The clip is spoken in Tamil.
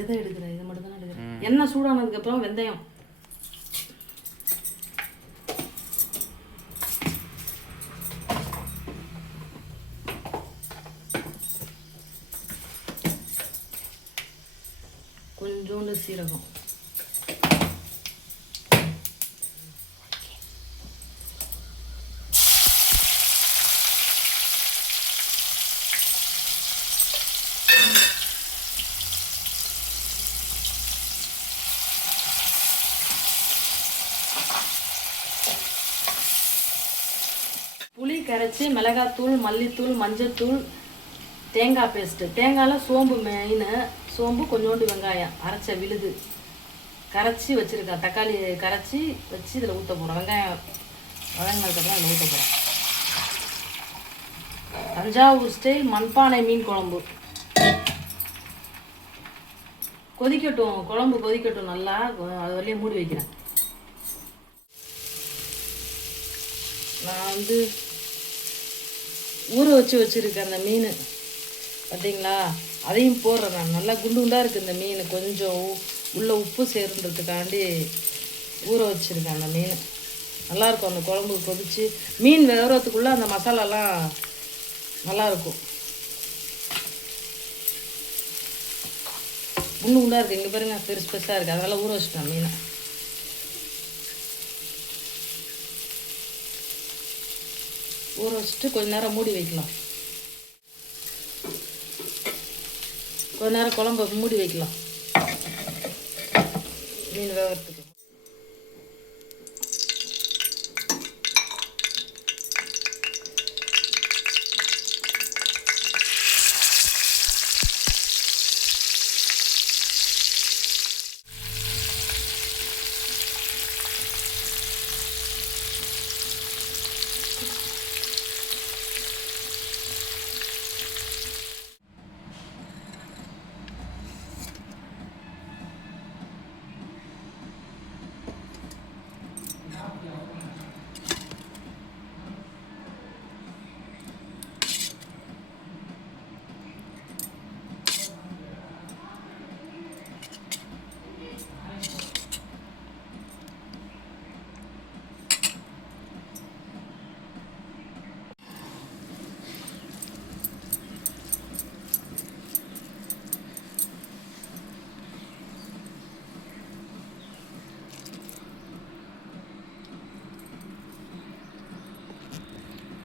எதை எடுக்கிறேன்? இதை மட்டும் தானே எடுக்கிறேன். எண்ணெய் சூடானதுக்கப்புறம் வெந்தயம், கொஞ்சோண்டு சீரகம், புளி கரைச்சி, மிளகாத்தூள், மல்லித்தூள், மஞ்சத்தூள், தேங்காய் பேஸ்ட்டு. தேங்காயில் சோம்பு மெயின், சோம்பு கொஞ்சோண்டு வெங்காயம் அரைச்ச விழுது கரைச்சி வச்சுருக்கேன். தக்காளி கரைச்சி வச்சு இதில் ஊற்ற போகிறோம். வெங்காயம் வதங்கினதுக்கப்புறம் இதில் ஊற்ற போகிறோம். தஞ்சாவூர் ஸ்டைல் மண்பானை மீன் குழம்பு. கொதிக்கட்டும், குழம்பு கொதிக்கட்டும் நல்லா. அது வரையும் மூடி வைக்கிறேன். நான் ஊற வச்சுருக்கேன் அந்த மீன் பார்த்தீங்களா, அதையும் போடுறேன் நான். நல்லா குண்டு குண்டாக இருக்குது இந்த மீன். கொஞ்சம் உள்ளே உப்பு சேர்ன்றதுக்காண்டி ஊற வச்சுருக்கேன் அந்த மீன். நல்லாயிருக்கும் அந்த குழம்பு கொதித்து. மீன் வேகிறதுக்குள்ளே அந்த மசாலாலாம் நல்லாயிருக்கும். குண்டு குண்டாக இருக்குது. இங்கே பாருங்கள், பெருசு பெருசாக இருக்குது. அதனால் ஊற வச்சுட்டேன் மீனை. ஊற வச்சுட்டு கொஞ்ச நேரம் மூடி வைக்கலாம். கொஞ்ச நேரம் குழம்பு மூடி வைக்கலாம் மீன் வேகிறதுக்கு.